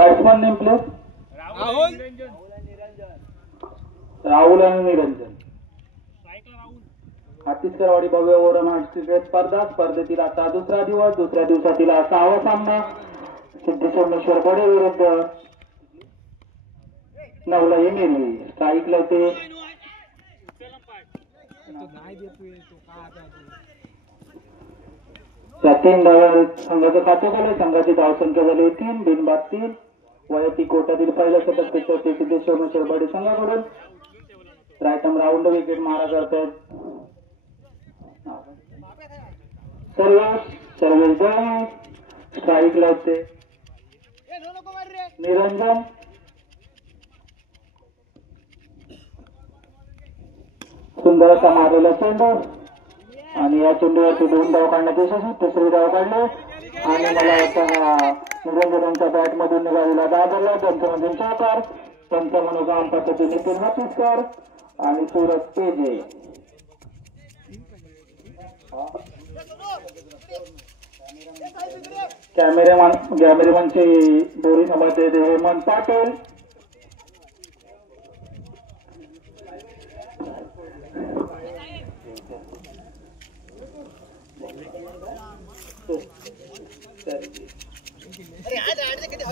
Batsman name please. Rahul आणि निरंजन. छत्तीसगडवाडी भव्य ओव्हरमॅच cricket स्पर्धेतील आता दुसरा दिवस. दुसऱ्या दिवसातील हा 6वा सामना सिद्धेश्वर बडे विरुद्ध नवला एमेली. स्ट्राईकला ते या 3 धावा संघाचं खाते झाले. संघाची धावसंख्या झाली 3, बिनबाद 3. वैयक्तिक कोट्यातील पहिलं शतक पेटवते सिद्धेश्वर बडे संघाकडून. रायटम राऊंड विकेट मारा करतायत सर्वेश जाई. स्ट्राईक लावते निरंजन. सुंदर असा मारलेला चेंडू आणि या चेंडूवरती 2 धाव काढण्यात यशस्वी. 3री धाव काढले आणि मला वाटतं निरंजनांच्या बॅट मधून निघालेला दाबला. पंचमधून चौकार. पंचमनोगाम पद्धती नितीन हातीसकर आणि सूरज पेजे. कॅमेरेमॅनची दोरी सांभाळते हेमंत पाटील.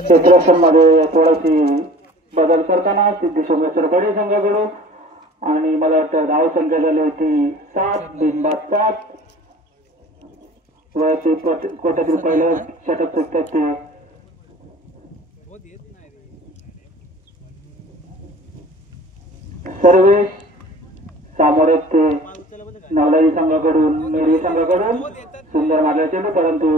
क्षेत्ररक्षण मध्ये थोडीशी बदल करताना सिद्धेश्वर बडे संघाकडून. आणि मला वाटतं धाव संख्या झाली होती 7, बिनबाद 7. वैयक्तिक कोट्यातील पहिलं षटक फेकतात ते सर्वेश. सामोरे ते नवलाजी संघाकडून मेरी संघाकडून सुंदर मारला चेंडू परंतु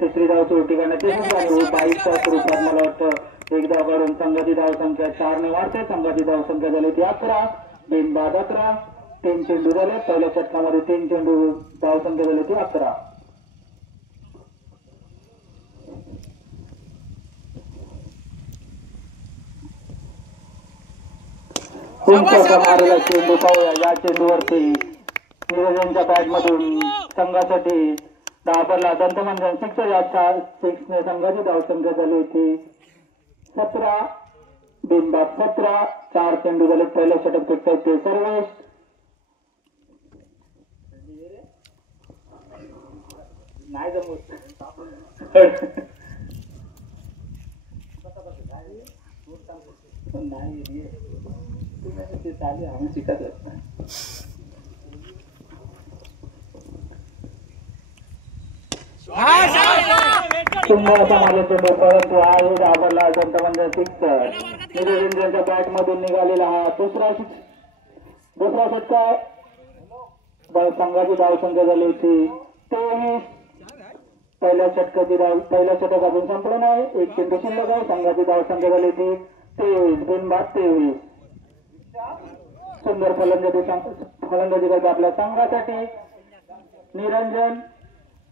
3री धाव चोटी करण्यात यशस्वी. 22च्या स्वरूपात मला वाटतं 1 धाव काढून संघाची धाव संख्या 4 ने वाढते. संघाची धाव संख्या झाली ती 11, बिनबाद 11. 3 चेंडू झाले. पहिल्या षटकामध्ये 3 चेंडू धाव संख्या झाली ती 11. मारलेला चेंडू पाहूया. या चेंडूवरती निरंजनच्या बॅट मधून संघासाठी दाबरला दंतमंजन 6. या 6 ने संघाची धाव संख्या झाली होती 17, बिनबाद 17. 4 चेंडू झाले. पहिल्या षटक फेकतायत ते सर्वेश. नाही जमत चालू आम्ही शिकत सुंदर असा माझा चेंडू परंतु हा दाबरला दंतमंजन 6. निरंजनच्या बॅट मधून निघालेला हा दुसरा षटका. संघाची धाव संख्या झाली होती 23. पहिल्या षटक अजून संपलं नाही. 1 चेंडू शिल्लक आहे. संघाची धाव संख्या झाली होती 23, बिनबाद 23. सुंदर फलंदाजी करते आपल्या संघासाठी निरंजन.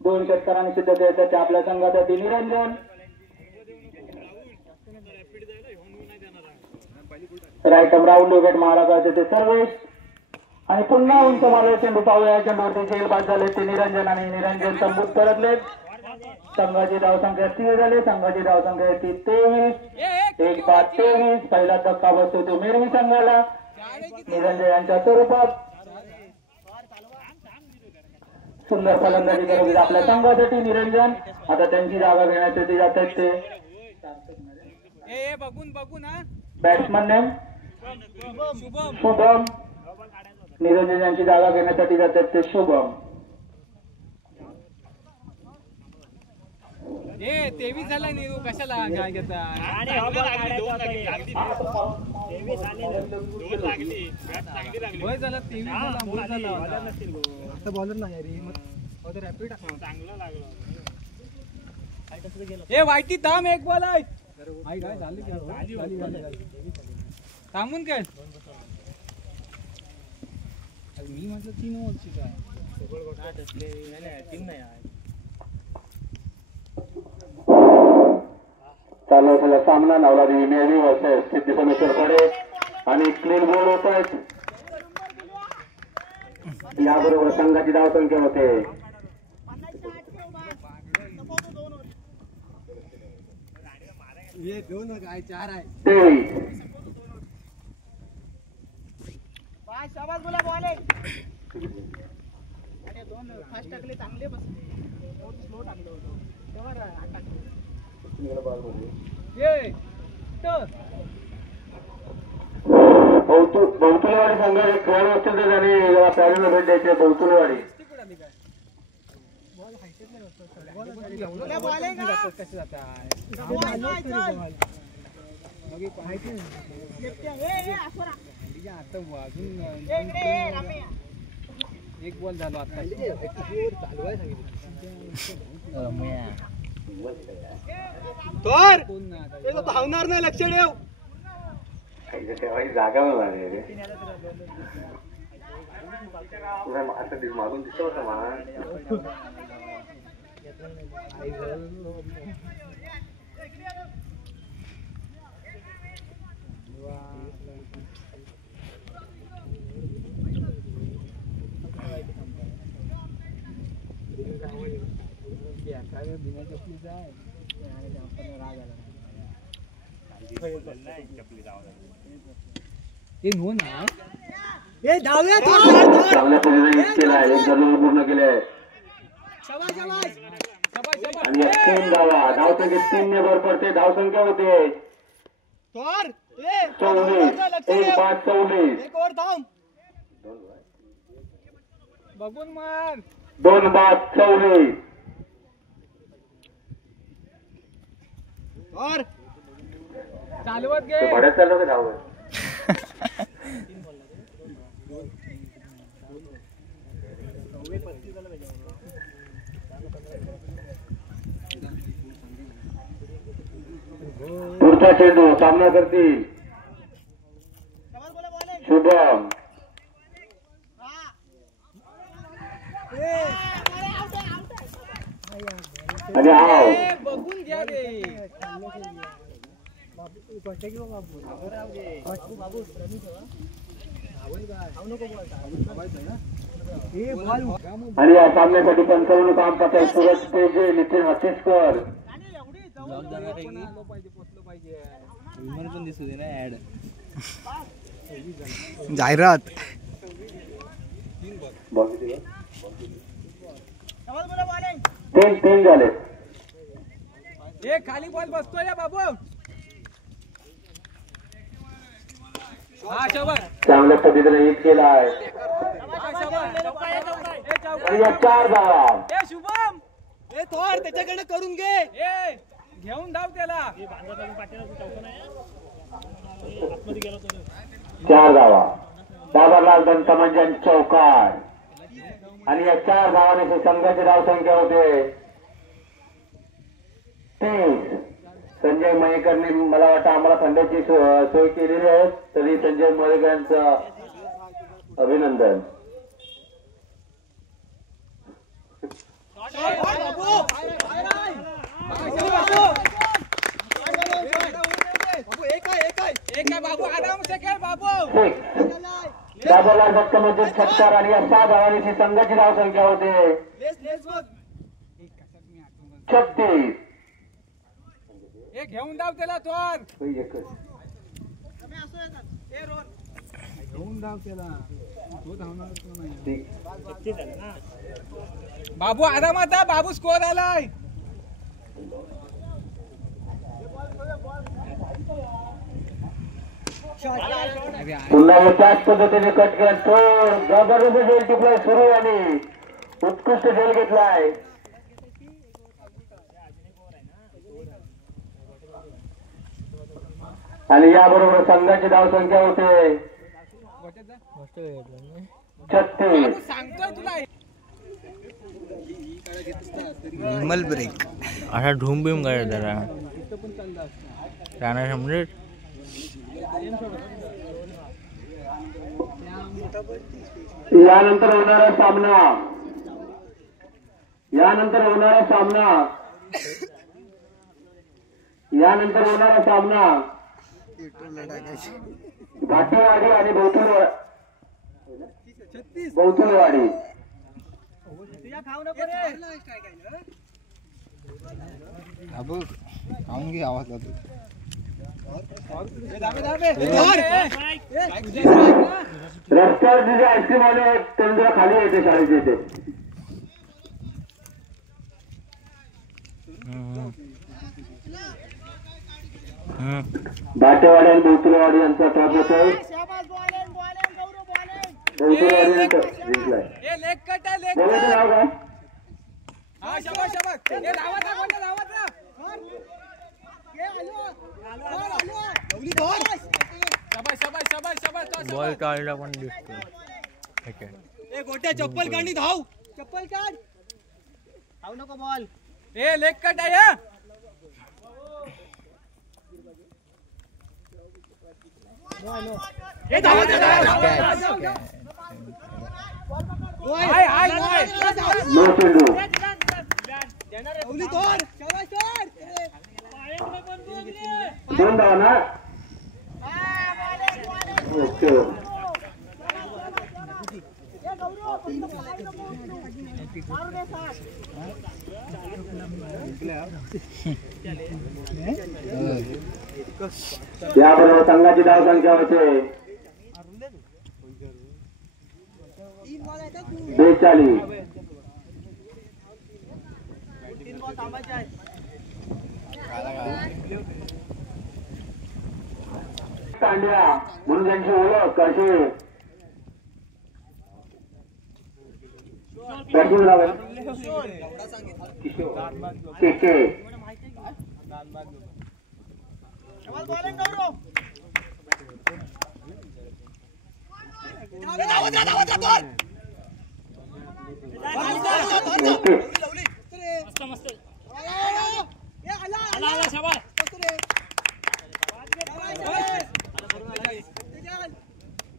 2 षटकारांनी सिद्ध करायचं आपल्या संघासाठी निरंजन. रायटम राऊंड विकेट मारा करते ते सर्वेश. आणि पुन्हा उंच मारलेला चेंडू पाहूया. चेंडूवरती झेल बाद झाले ते निरंजन आणि निरंजन तंबूत परतले. संघाची धाव संख्या 3 झाली. संघाची धाव संख्या येते 23, 1 बाद 23. पहिला धक्का बसतो तो मेरवी संघाला निरंजन यांच्या स्वरूपात. सुंदर फलंदाजी करत आपल्या संघासाठी निरंजन. आता त्यांची जागा घेण्यासाठी जात आहेत ते बॅट्समन नेम शुभम. निरंजन यांची जागा घेण्यासाठी जात आहेत ते शुभम. 23 झाला नीरू कशाला काय घेता. झाला 23 झाला. आता बॉलर नाही रे रॅपिड चांगला लागला. वाईटी थांब. 1 बॉल आहे. थांबून काय मी म्हटलं 3 ओव्हरची काय 3 नाही. चालू असलेला सामना नवलाजी मेरी वर्सेस सिद्धेश्वर बडे आणि क्लीन बोर्ड होत आहेत. याबरोबर संघाची धाव संख्या होते 9 शाबास बोला बॉल आहे. अरे दोन फास्ट टाकले चांगले बसले. स्लो टाकले होतो तेव्हा बहुतुलेवाडी संघ खेळाडू असतील तर त्यांनी पॅरेला भेट द्यायचे. बहुतुलेवाडी कसे जातात आता अजून एक बॉल झालो आता. धावणार नाही लक्ष ठेव. जागा मागून दिसतो होता मला. चांगल्या पद्धतीने केला आहे. एक जरूर पूर्ण केले आहे आणि 3 धावा. धावसंख्या 3 ने भर पडते. धावसंख्या होते 24. 1-5-24. बघून मार. 2-5-24. चालवत घे. बऱ्याच चालू का धाव. पुढचा चेंडू सामना करतील शुभम आणि हाव. बघून घ्या रे. आणि या सामन्यासाठी पंचावन्न काम पाहताय सुरज पेजे, नितीन हत्तीसकर. पण दिसू दे ना ऍड. जाहिरात. 3 झाले. खाली बॉल बसतोय या बाबू. हा शाबास. चांगल्या पद्धतीने हिट केला आहे आणि या 4 धावा. शुभम त्याच्याकडे करून घे. घेऊन धाव त्याला. 4 धावा. बाबालाल दंतमंजन चौकार आणि या 4 धावाने संघाची धावसंख्या होते 30. संजय मयेकरने मला वाटतं आम्हाला खंडाची सोय केलेली आहे. तरी संजय मयेकरांचं अभिनंदन. बाबू आराम से खेळ बाबू. बाबालाल दत्तमंजन छक्कर आणि या 6 धावांची संघाची धावसंख्या होते 36. घेऊन धाव त्याला थोर. घेऊन धाव त्याला. तो धावणार नाही. बाबू आरामात. बाबू स्कोर आलाय. पुन्हा त्याच पद्धतीने कट केला. तो जबरदस्त झेल टिपलाय सुरू आणि उत्कृष्ट झेल घेतलाय. आणि याबरोबर संघाची धावसंख्या होते 36. सांगतोय तुला. विमल ब्रेक असा ढूम बिम काढ जरा राणा सम्राट. यानंतर होणारा सामना भाटीवाडी आणि बहुतुलेवाडी. खाऊन घे आवाज जातो. रस्त्यावर जे आईस्क्रीम आले आहेत त्यांना खाली येते शाळेच्या इथे. बाटेवाडी आणि बोतुरवाडी यांचा ट्रॉफ होतोय. बोतुरवाडी यांचा जिंकलाय. ए लेग कट आहे लेग बोलायचं नाव काय? हा शाबास शाबास ए धावत ना कोणता धावत ना शाबास शाबास शाबास शाबास तो बॉल शाबास. काढला पण दिसतो. ठीक आहे. ए गोट्या चप्पल काढणी धाव चप्पल काढ धाव नको बॉल ए लेग कट आहे हा. ए धाव हाय हाय हाय नो चेंडू. उली तोड शाबास तोड 2 धावा ना. ओके. याबरोबर संघाची धाव संख्या होते 42. तांड्या म्हणून त्यांची ओळख कशी किशोर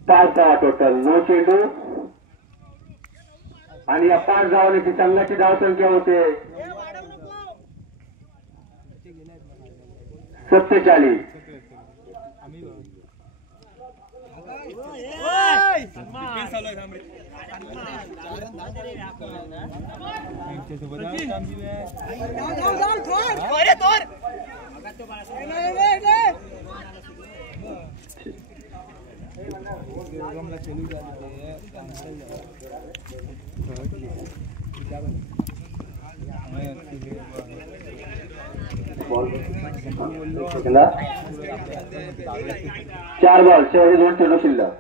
पाच धावा टोटल. नो चेंडू आणि या 5 धावांची संघाची धाव संख्या होते 47. चार बॉल शेवटी 2 चेंडू शिल्लक.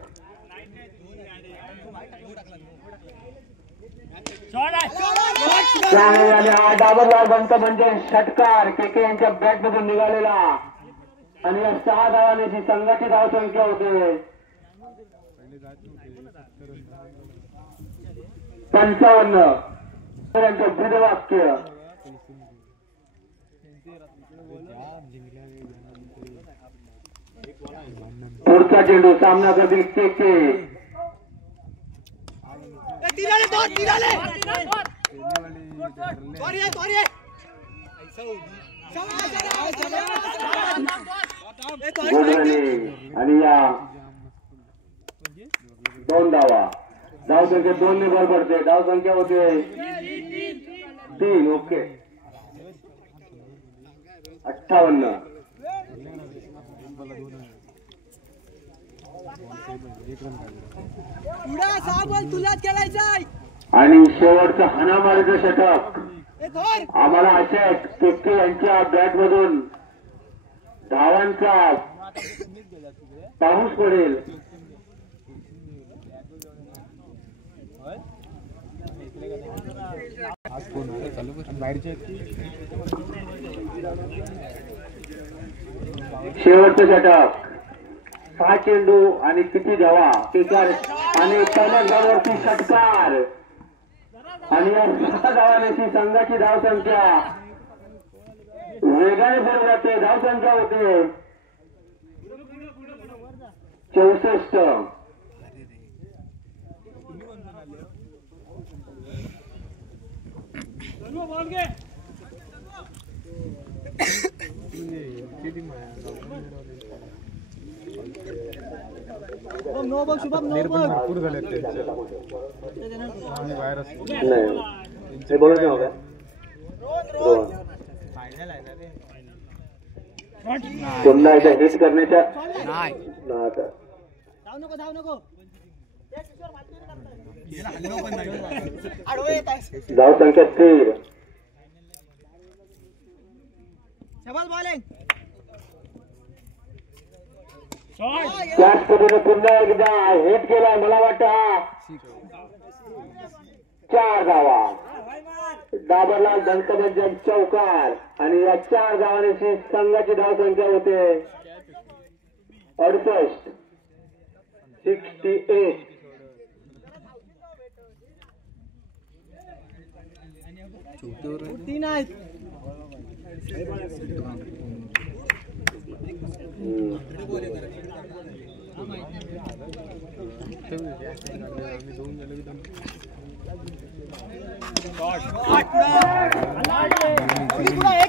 डाबर बॉल बनतो म्हणजे षटकार केके यांच्या बॅट मधून निघालेला आणि या 6 धावांची संघाची धाव संख्या होते 55. यांचं ब्रीदवाक्य पुढचा चेंडू सामना करतील केके. आणि या 2 धावा. धाव संख्या 2 ने भर पडते. धाव संख्या होते 3. ओके 58. तुला खेळायचा आणि शेवटचं हाणामारीचं षटक आम्हाला आशा आहे केके यांच्या बॅट मधून धावांचा पाऊस पडेल. शेवटचं षटक 6 चेंडू आणि किती धावा केकर आणि पहिल्या धावावरती षटकार आणि या 6 धावांची संघाची धाव संख्या वेगाने भरून जाते. धाव संख्या होते 64. नो बघ शुभम नो बघ भरपूर झाले ते बाहेर नाही बोलत नाही पुन्हा एकदा हिट करण्याच्या नाही धाव नको आडवे येत आहे. धाव संख्या स्थिर. शबाज बॉलिंग त्याच पद्धतीने पुन्हा एकदा हिट केलाय. मला वाटतं हा 4 धावा. डाबरलाल धनकबंजन चौकार आणि या 4 धावांची संघाची धाव संख्या होते 68. 68. तीन आहेत.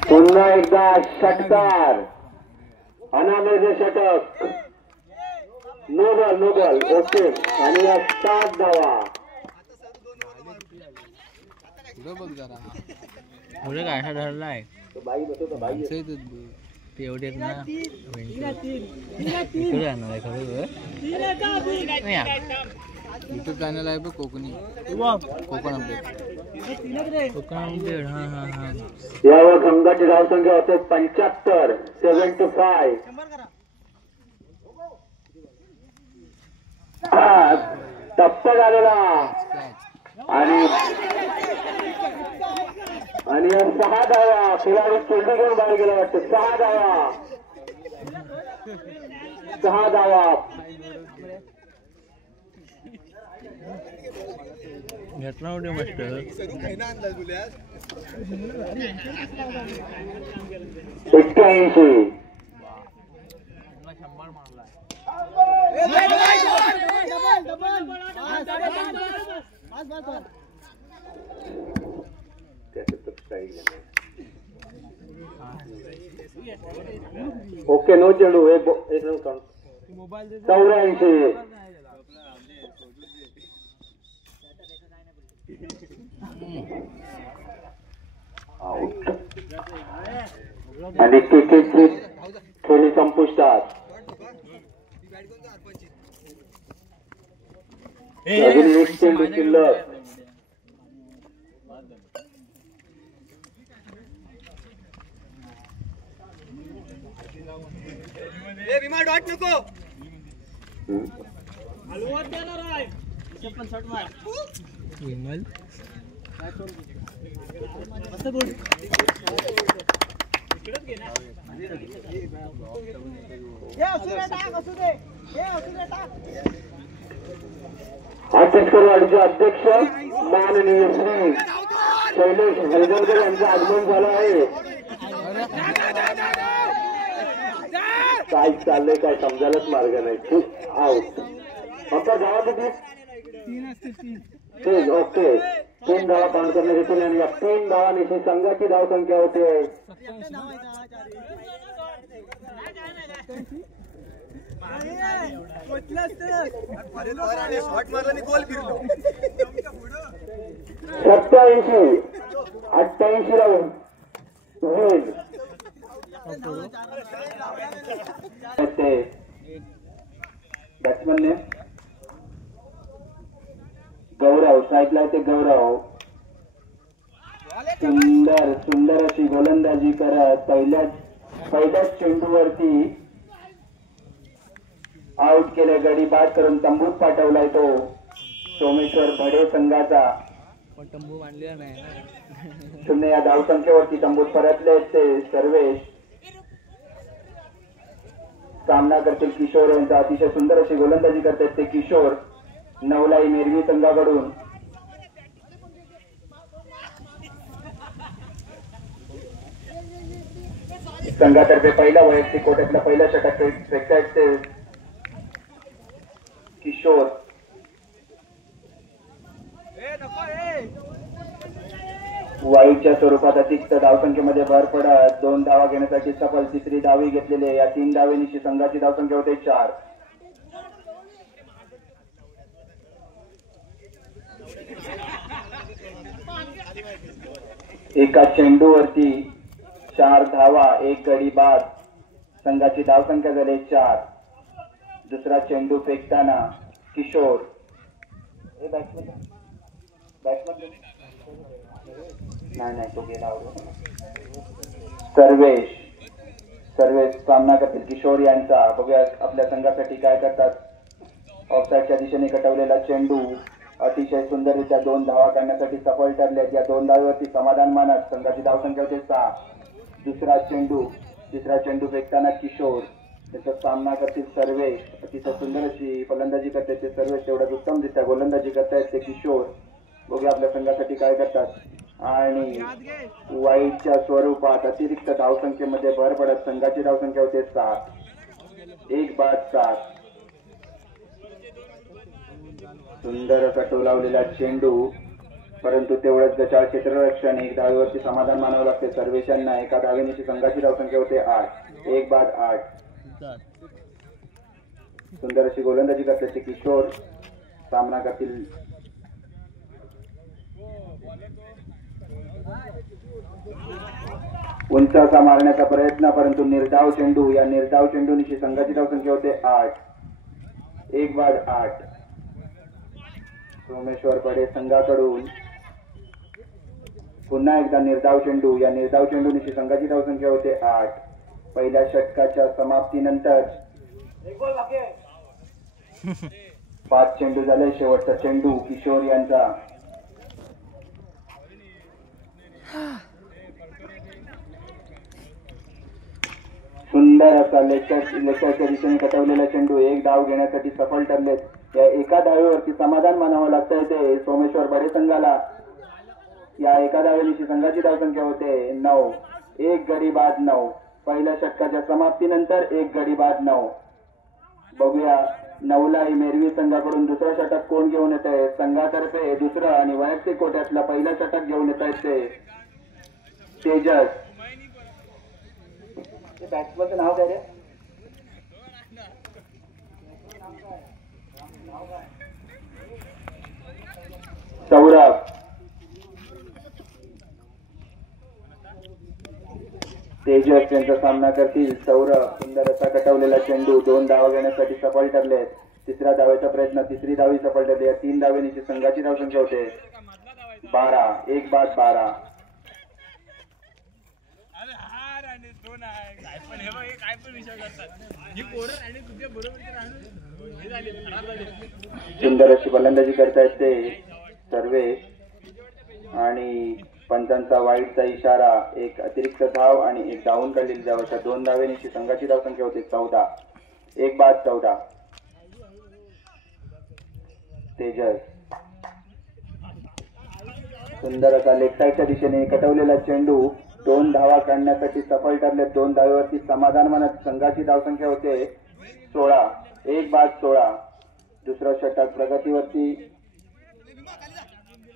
पुन्हा एकदा षटकार. अनामेचे षटक. No ball okay. आणि या 7 धावा. पुढे काय असा धरलाय बाई बसवतो बाई. ते एवढे ना इकडे आणणार आहे खरं. युट्यूब चॅनल आहे बघ कोकणी कोकण अपडेट. कोकण अपडेट. हा हा हा. यावर संघाची धाव संख्या होते 75. 75. टप्पा झालेला आणि 6 धावा. खिलाडी चेंडू घेऊन बाहेर गेला वाटतं. 6 धावा. 6 धावा. घेतला होते मस्त. 81. ओके नो चेंडू. एक रन काउंट. 84. आउट. आणि क्रिकेटची खेळी संपुष्टात. अजून एक चेंडू शिल्लक. विमान डॉट नको. विमल छत्तीसगडवाडीचे अध्यक्ष माननीय श्री शैलेश हलगरकर यांचं आगमन झालं आहे. काय चाललंय काय समजायलाच मार्ग नाही. खूप आउट. आता धावा किती? 3. ओके. 3 धावा काउंट करण्यात येतील आणि या 3 धावांची संघाची धाव संख्या होते 87. 88 ला होईल. बॅट्समनने गौरव स्ट्राईकला होते. गौरव सुंदर अशी गोलंदाजी करत पहिल्याच चेंडूवरती आउट केले. गडी बाद करून तंबूत पाठवलाय तो सोमेश्वर भडे संघाचा. पण तंबू बांधलेला नाही. 0 या धाव संख्येवरती तंबूत परतले ते सर्वेश. सामना करतील किशोर यांचा. अतिशय सुंदर अशी गोलंदाजी करतात ते किशोर. नवलाई मेरवी संघाकडून संघातर्फे पहिला वैयक्तिक कोट्यातला पहिला षटक फेकतायत ते किशोर. वाईटच्या स्वरूपात अतिरिक्त धावसंख्येमध्ये भर पडत 2 धावा घेण्यासाठी सफल. 3री धावी घेतलेली. या 3 धावेनिशी संघाची धावसंख्या होते 4. एका चेंडूवरती 4 धावा 1 गडी बाद. संघाची धावसंख्या झाली 4. दुसरा चेंडू फेकताना किशोर नाही तो गेला. सर्वेश सामना करतील किशोर यांचा. बघूया आपल्या संघासाठी काय करतात. ऑफसाईडच्या दिशेने कटवलेला चेंडू अतिशय सुंदररित्या 2 धावा काढण्यासाठी सफल ठरले. या 2 धावेवरती समाधान मानत संघाची धावसंख्या होते 6. तिसरा चेंडू फेकताना किशोर. त्याचा सामना करतील सर्वेश. अतिशय सुंदर अशी फलंदाजी करतात ते सर्वेश. तेवढ्याच उत्तमरित्या गोलंदाजी करतायत ते किशोर. बघूया आपल्या संघासाठी काय करतात. आणि वाईटच्या स्वरूपात अतिरिक्त धावसंख्येमध्ये भर पडत संघाची धावसंख्या होते 7. 1 बाद 7. सुंदर असा टोलावलेला चेंडू, परंतु तेवढंच गचाळ क्षेत्ररक्षण. 1 धावेवरती समाधान मानावं लागते सर्वेशांना. 1 धावेनिशी संघाची धावसंख्या होते 8. 1 बाद 8. सुंदर अशी गोलंदाजी करते किशोर. सामना करतील उंच असा मारण्याचा प्रयत्न, परंतु निर्धाव चेंडू. या निर्धाव चेंडूनिशी संघाची धावसंख्या होते 8. 1 बाद 8. सोमेश्वर बडे संघाकडून पुन्हा एकदा निर्धाव चेंडू. या निर्धाव चेंडूनिशी संघाची धावसंख्या होते 8. पहिल्या षटकाच्या समाप्तीनंतर 5 चेंडू झाले. शेवटचा चेंडू किशोर यांचा. सुंदर असा लेक्चरच्या दिशेने कटवलेला चेंडू. 1 धाव घेण्यासाठी सफल ठरलेत. या 1 धावेवरती समाधान मानावं लागतंय ते सोमेश्वर बडे संघाला. या 1 धावेनिशी संघाची धावसंख्या होते 9. 1 गडी बाद 9. पहिल्या षटकाच्या समाप्तीनंतर 1 गडी बाद 9. बघूया 9ला मेरवी संघाकडून दुसरं षटक कोण घेऊन येत आहे. संघातर्फे दुसरं आणि वैयक्तिक कोट्यातलं पहिलं षटक घेऊन येत आहेत ते तेजस. बॅट्समनचं नाव काय रे. सौरभ. तेजस यांचा सामना करतील सौरभ. सुंदर असा कटवलेला चेंडू. 2 धावा घेण्यासाठी सफल ठरले. तिसऱ्या धावेचा प्रयत्न. तिसरी धावी सफल ठरली. या 3 धावेनिशी संघाची धावसंख्या होते 12. 1 बाद 12. सुंदर अशी फलंदाजी करतायत ते सर्वेश. आणि पंचांचा वाईटचा इशारा. 1 अतिरिक्त धाव आणि 1 धावून काढलेली धाव. अशा 2 धावेनिशी संघाची धावसंख्या होती 14. 1 बाद 14. तेजस. सुंदर असा लेग साईडच्या दिशेने कटवलेला चेंडू. 2 धावा काढण्यासाठी सफल ठरले. 2 धावेवरती समाधान मानत संघाची धावसंख्या होते 16. 1 बाद 16. दुसरा षटक प्रगतीवरती.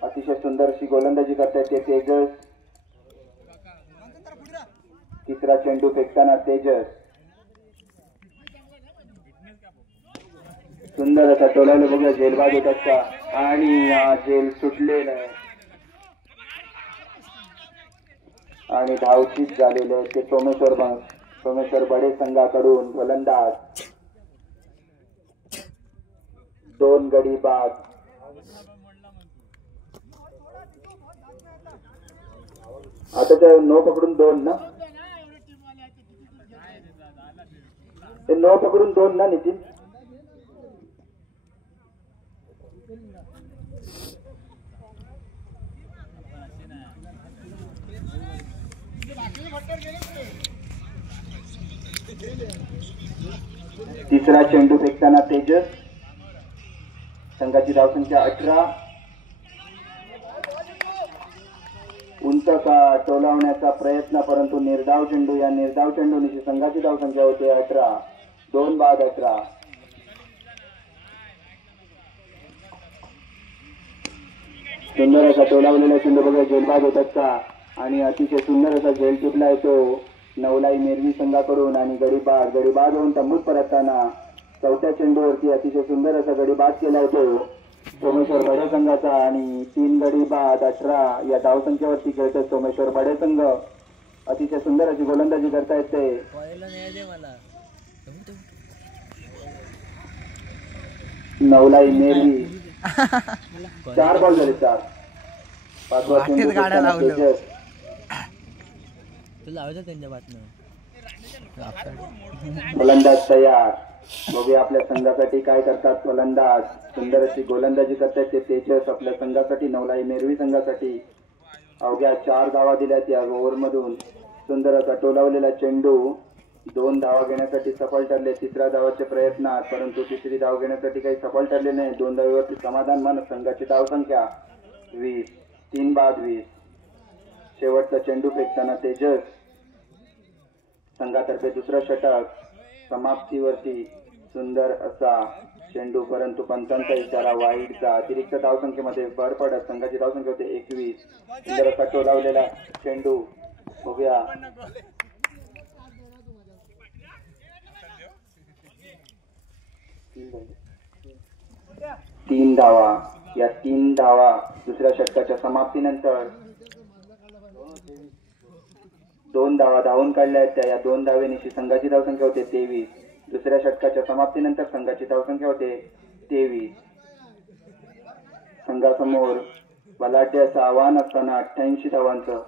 अतिशय सुंदर अशी गोलंदाजी करतायत ते तेजस. तिसरा चेंडू फेकताना तेजस. सुंदर असा टोलायला बघूया झेलबाज होत असता. आणि झेल सुटलेलं आहे आणि धावचीत झालेले आहे ते सोमेश्वर बडे संघाकडून. गोलंदाज 2 गडी बाद. आता ते 9 पकडून 2 ना. ते 9 पकडून 2 ना नितीन. तिसरा चेंडू फेकताना तेजस. संघाची धावसंख्या 18. उंच का टोलावण्याचा प्रयत्न, परंतु निर्धाव चेंडू. या निर्धाव चेंडूनिशी संघाची धावसंख्या होते 18. 2 बाद 18. सुंदर असा टोलावलेला चेंडू बघा झेलबाज होत असता. आणि अतिशय सुंदर असा झेल टिपला येतो 9लाई मेरवी संघाकडून. आणि गडीबाद होऊन तंबूत परतताना 4थ्या चेंडूवरती अतिशय सुंदर असा गडीबाद केला येतो सोमेश्वर बडे संघाचा. आणि 3 गडी बाद 18 या धावसंख्येवरती खेळतो सोमेश्वर बडे संघ. अतिशय सुंदर अशी गोलंदाजी करतायत ते नवलाई मेरवी 4 बॉल झाले 4. 5वा चेंडू तेजस. फलंदाज तयार. बघूया आपल्या संघासाठी काय करतात फलंदाज. सुंदर अशी गोलंदाजी करतायत ते तेजस आपल्या संघासाठी. नवलाई मेरवी संघासाठी अवघ्या 4 धावा दिल्यात या ओव्हर मधून. सुंदर असा टोलावलेला चेंडू 2 धावा घेण्यासाठी सफल ठरले. 3ऱ्या धावाचे प्रयत्नात, परंतु 3री धाव घेण्यासाठी काही सफल ठरले नाही. 2 धावेवरती समाधान मानत संघाची धावसंख्या 20. 3 बाद 20. शेवटचा चेंडू फेकताना तेजस संघातर्फे दुसरं षटक. समाप्तीवरती सुंदर असा चेंडू, परंतु पंचांचा इशारा वाईडचा. अतिरिक्त धावसंख्येमध्ये भर पडत संघाची धावसंख्या होते 21. सुंदर असा टोलावलेला चेंडू. बघूया 3 धावा. या 3 धावा दुसऱ्या षटकाच्या समाप्तीनंतर 2 धावा धावून काढल्या आहेत. त्या 2 धावेनिशी संघाची धावसंख्या होते 23. दुसऱ्या षटकाच्या समाप्तीनंतर संघाची धावसंख्या होते 23. संघासमोर बलाढ्य असं आव्हान असताना 88 धावांचं.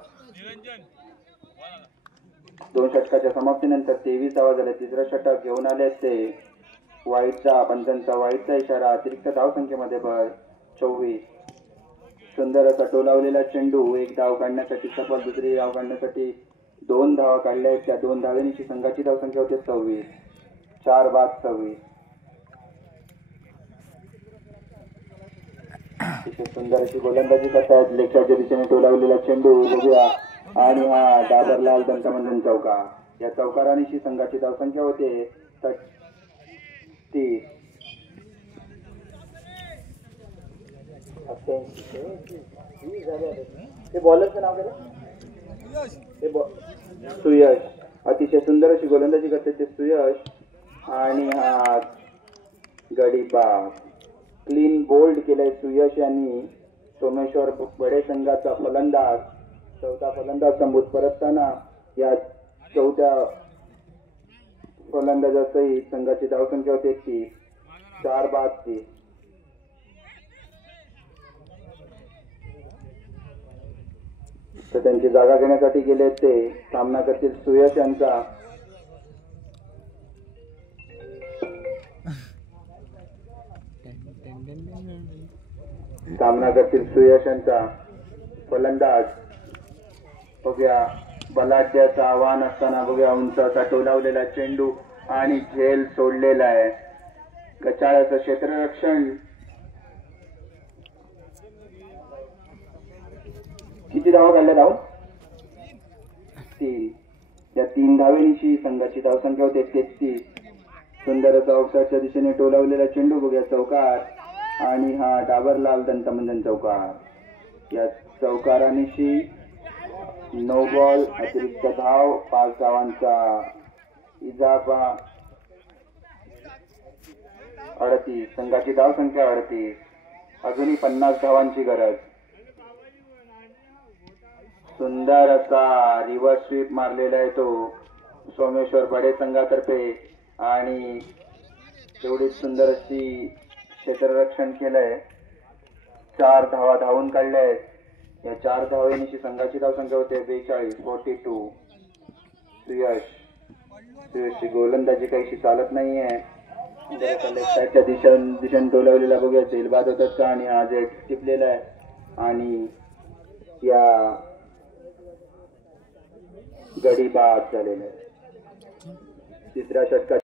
2 षटकाच्या समाप्तीनंतर 23 धावा झाल्या. 3रं षटक घेऊन आले ते वाईटचा, पंचांचा वाईटचा इशारा. अतिरिक्त धावसंख्येमध्ये भर 24. सुंदर असा टोलावलेला चेंडू 1 धाव काढण्यासाठी सफल. 2री धाव काढण्यासाठी 2 धावा काढल्या आहेत. त्या 2 धावेनिशी संघाची धावसंख्या होते 26. 4 बाद 26. सुंदर अशी गोलंदाजी करतायत. लेखाच्या दिशेने टोलावलेला चेंडू बघूया आणि हा दादरलाल दंतमंजन चौकार. या चौकारानिशी संघाची धावसंख्या होते 30. ते बॉलरचं नाव काय? सुयश. अतिशय सुंदर अशी गोलंदाजी करते ते सुयश. आणि हा गडी बाद. क्लीन बोल्ड केलंय सुयश यांनी. सोमेश्वर बडे संघाचा फलंदाज 4था फलंदाज संबोध परतताना या 4थ्या फलंदाजासहित संघाची धावसंख्या होते 30. 4 बाद 30. तर त्यांची जागा घेण्यासाठी गेले ते सामना करतील सुयश यांचा. सामना करतील सुयश यांचा फलंदाज. बघूया बलाढ्याचं आव्हान असताना बघूया उंच असा टोलावलेला चेंडू आणि झेल सोडलेला आहे. कचाळ्याचं क्षेत्ररक्षण. किती धावा काढल्या धाव? 3. या 3 धावेनिशी संघाची धावसंख्या होते 33. सुंदर असा ऑफसाईडच्या दिशेने टोलावलेला चेंडू बघूया चौकार. आणि हा डाबरलाल दंतमंजन चौकार. या चौकारानिशी 9 बॉल. अतिरिक्त धाव 5 धावांचा इजाफा 38. संघाची धावसंख्या 38. अजूनही 50 धावांची गरज. सुंदर असा रिव्हर्स स्वीप मारलेला आहे तो सोमेश्वर बडे संघातर्फे. आणि तेवढीच सुंदर अशी क्षेत्ररक्षण केलंय. 4 धावा धावून काढल्या आहेत. या 4 धावेनिशी संघाची धावसंख्या होते 42. 42. सुयशची गोलंदाजी काहीशी चालत नाहीये. लेफ्टच्या दिशेने टोलावलेला बघूया झेल बाद होतात का. आणि हा झेल टिपलेला आहे. आणि या गडी बाद झालेला आहे. 3ऱ्या षटकात